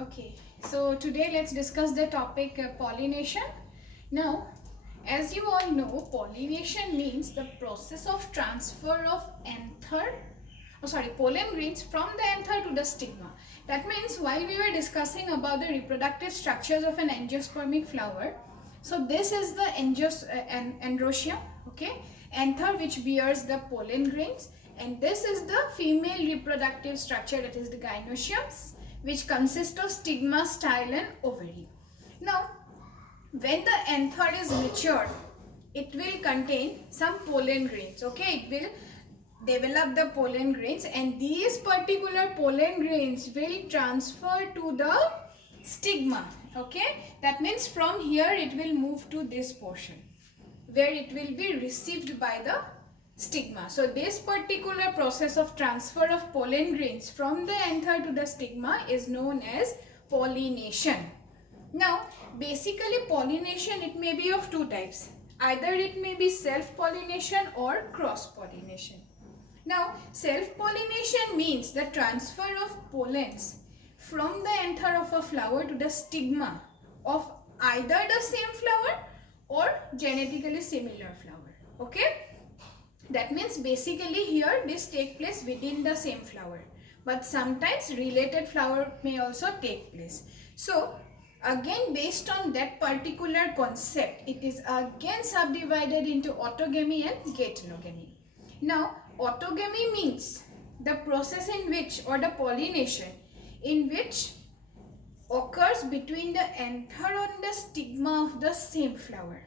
Okay, so today let's discuss the topic pollination. Now, as you all know, pollination means the process of transfer of pollen grains from the anther to the stigma. That means while we were discussing about the reproductive structures of an angiospermic flower, so this is the androecium, okay, anther which bears the pollen grains, and this is the female reproductive structure, that is the gynoeciums, which consist of stigma, style and ovary. Now, when the anther is matured, it will contain some pollen grains, okay, it will develop the pollen grains, and these particular pollen grains will transfer to the stigma, okay. That means from here it will move to this portion where it will be received by the stigma. So this particular process of transfer of pollen grains from the anther to the stigma is known as pollination. Now, basically pollination, it may be of two types. Either it may be self-pollination or cross-pollination. Now, self-pollination means the transfer of pollens from the anther of a flower to the stigma of either the same flower or genetically similar flower, okay. That means basically here this take place within the same flower, but sometimes related flower may also take place. So again, based on that particular concept, it is again subdivided into autogamy and geitonogamy. Now, autogamy means the process in which, or the pollination in which occurs between the anther and the stigma of the same flower,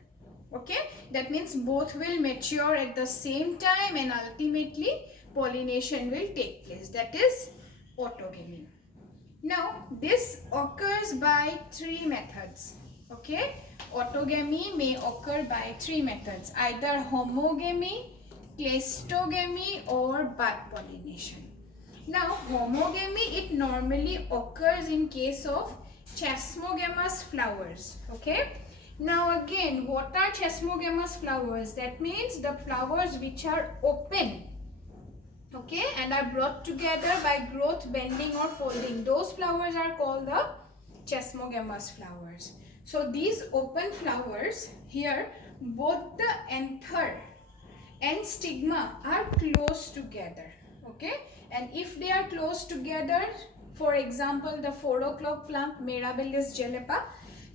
okay. That means both will mature at the same time and ultimately pollination will take place. That is autogamy. Now, this occurs by three methods, okay. Autogamy may occur by three methods, either homogamy, clastogamy or bud pollination. Now, homogamy, it normally occurs in case of chasmogamous flowers, okay. Now again, what are chasmogamous flowers? That means the flowers which are open, okay, and are brought together by growth, bending or folding. Those flowers are called the chasmogamous flowers. So these open flowers, here both the anther and stigma are close together, okay. And if they are close together, for example the 4 o'clock plant Mirabilis jalepa,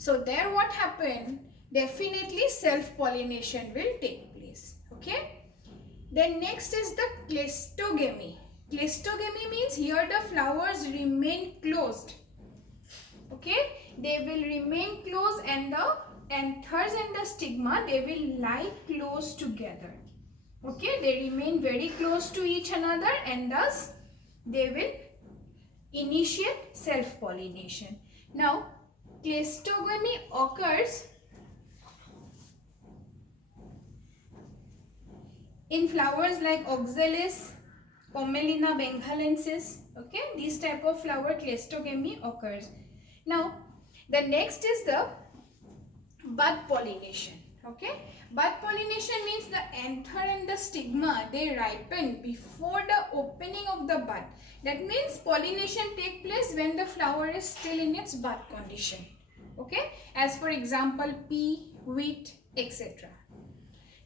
so there what happened, definitely self-pollination will take place, okay. Then next is the clastogamy. Clastogamy means here the flowers remain closed, okay. They will remain closed and the anthers and the stigma, they will lie close together, okay. They remain very close to each other and thus they will initiate self-pollination. Now, clastogamy occurs in flowers like oxalis, Pomelina bengalensis, okay. This type of flower clastogamy occurs. Now, the next is the bud pollination, okay. Bud pollination means the anther and the stigma, they ripen before the opening of the bud. That means pollination take place when the flower is still in its bud condition, okay, as for example pea, wheat, etc.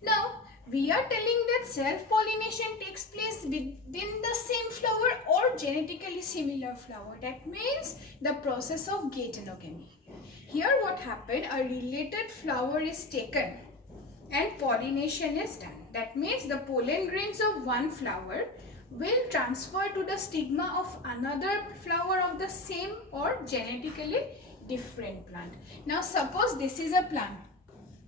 Now, we are telling that self-pollination takes place within the same flower or genetically similar flower. That means the process of geitonogamy. Here what happened, a related flower is taken and pollination is done. That means the pollen grains of one flower will transfer to the stigma of another flower of the same or genetically different plant. Now suppose this is a plant,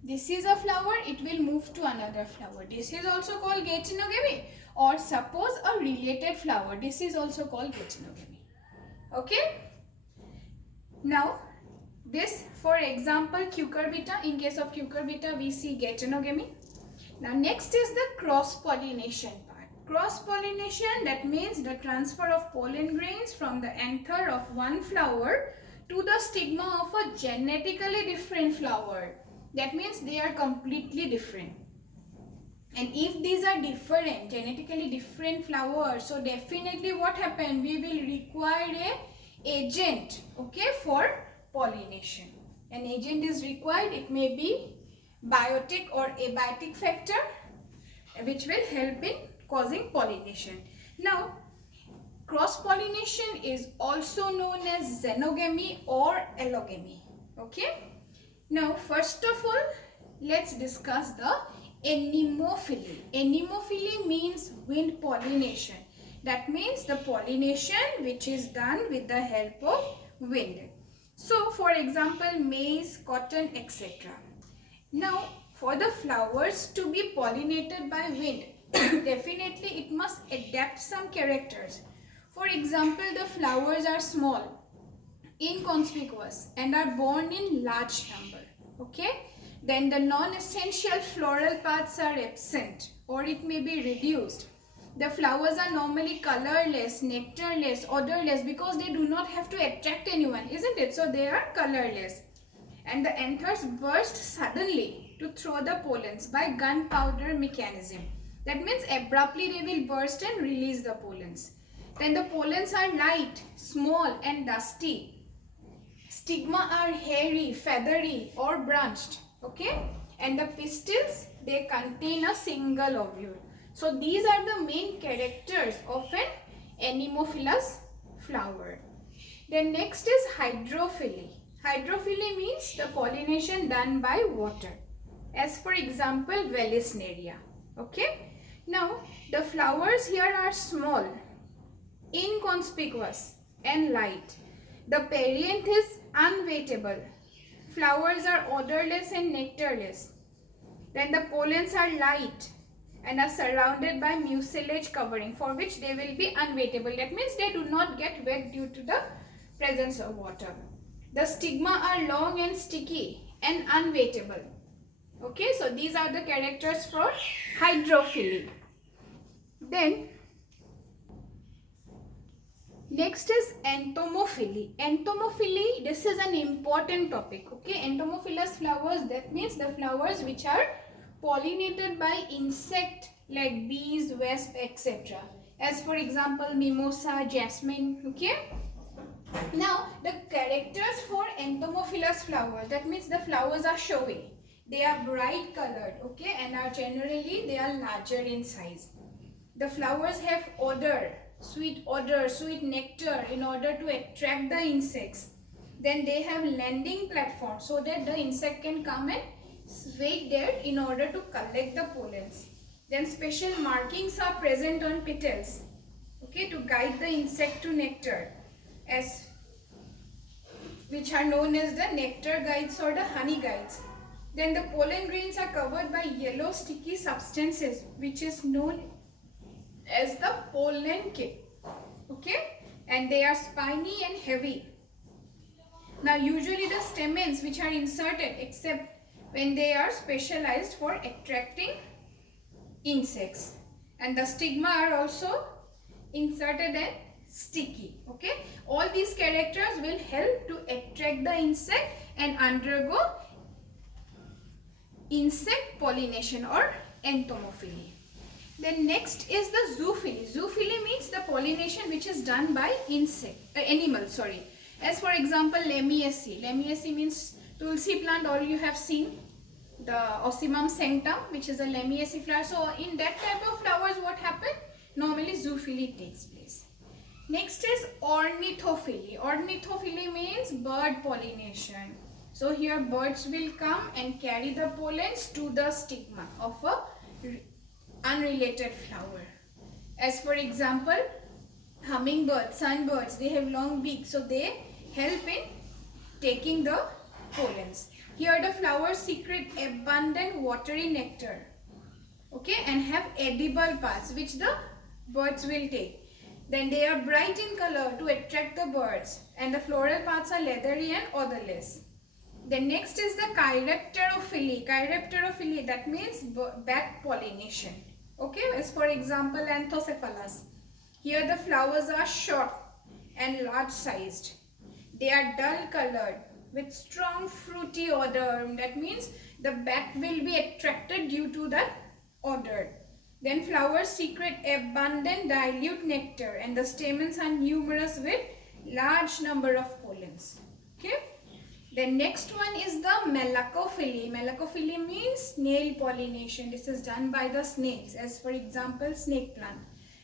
this is a flower, it will move to another flower. This is also called geitonogamy. Or suppose a related flower, this is also called geitonogamy, okay. Now this, for example cucurbita, in case of cucurbita we see geitonogamy. Now next is the cross pollination part. Cross pollination, that means the transfer of pollen grains from the anther of one flower to the stigma of a genetically different flower. That means they are completely different. And if these are different, genetically different flowers, so definitely what happened, we will require a agent, okay, for pollination. An agent is required. It may be biotic or abiotic factor which will help in causing pollination. Now, cross-pollination is also known as xenogamy or allogamy. Okay. Now, first of all, let's discuss the anemophily. Anemophily means wind pollination. That means the pollination which is done with the help of wind. So, for example, maize, cotton, etc. Now, for the flowers to be pollinated by wind, definitely it must adapt some characters. For example, the flowers are small, inconspicuous, and are born in large number. Okay? Then the non-essential floral parts are absent, or it may be reduced. The flowers are normally colorless, nectarless, odorless, because they do not have to attract anyone, isn't it? So they are colorless. And the anthers burst suddenly to throw the pollens by gunpowder mechanism. That means abruptly they will burst and release the pollens. Then the pollens are light, small and dusty. Stigma are hairy, feathery or branched. Okay? And the pistils, they contain a single ovule. So these are the main characters of an anemophilous flower. Then next is hydrophily. Hydrophily means the pollination done by water. As for example, Vallisneria. Okay? Now, the flowers here are small, inconspicuous and light. The perianth is unweightable. Flowers are odorless and nectarless. Then the pollens are light and are surrounded by mucilage covering, for which they will be unweightable. That means they do not get wet due to the presence of water. The stigma are long and sticky and unweightable. Okay, so these are the characters for hydrophily. Then next is entomophily. Entomophily, this is an important topic. Okay, entomophilous flowers, that means the flowers which are pollinated by insect like bees, wasp, etc. As for example, mimosa, jasmine. Okay. Now, the characters for entomophilous flowers, that means the flowers are showy. They are bright colored, okay, and are generally, they are larger in size. The flowers have sweet nectar in order to attract the insects. Then they have landing platforms so that the insect can come and wait there in order to collect the pollens. Then special markings are present on petals, okay, to guide the insect to nectar, which are known as the nectar guides or the honey guides. Then the pollen grains are covered by yellow sticky substances, which is known as the pollen kit. Okay, and they are spiny and heavy. Now usually the stamens which are inserted, except when they are specialized for attracting insects, and the stigma are also inserted and sticky. Okay, all these characters will help to attract the insect and undergo insect pollination or entomophily. Then next is the zoophily. Zoophily means the pollination which is done by animals. As for example, Lamiaceae. Lamiaceae means tulsi plant, all you have seen. The Ocimum sanctum, which is a Lamiaceae flower. So in that type of flowers, what happens? Normally zoophily takes place. Next is ornithophily. Ornithophily means bird pollination. So here birds will come and carry the pollens to the stigma of a unrelated flower. As for example, hummingbirds, sunbirds, they have long beaks, so they help in taking the pollens. Here the flowers secrete abundant watery nectar, okay, and have edible parts which the birds will take. Then they are bright in color to attract the birds, and the floral parts are leathery and odorless. Then next is the chirapterophily. Chirapterophily, that means bat pollination. Okay, as for example, Anthocephalus. Here the flowers are short and large sized. They are dull colored with strong fruity odor. That means the bat will be attracted due to that odor. Then flowers secrete abundant dilute nectar, and the stamens are numerous with large number of pollens. Okay. The next one is the malacophily. Malacophily means snail pollination. This is done by the snails, as for example snake plant.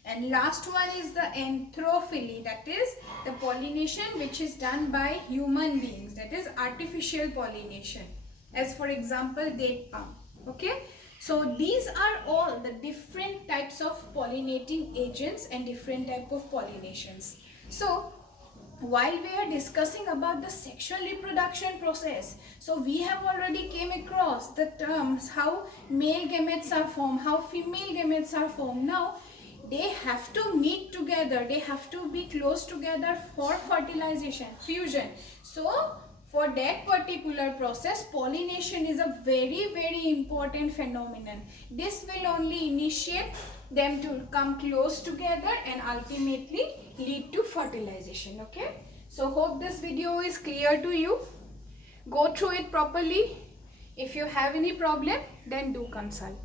And last one is the anthrophily, that is the pollination which is done by human beings, that is artificial pollination, as for example date palm. Okay, so these are all the different types of pollinating agents and different type of pollinations. So while we are discussing about the sexual reproduction process, so we have already came across the terms how male gametes are formed, how female gametes are formed. Now they have to meet together, they have to be close together for fertilization, fusion. So for that particular process, pollination is a very important phenomenon. This will only initiate them to come close together and ultimately lead to fertilization. Okay, so hope this video is clear to you. Go through it properly. If you have any problem, then do consult.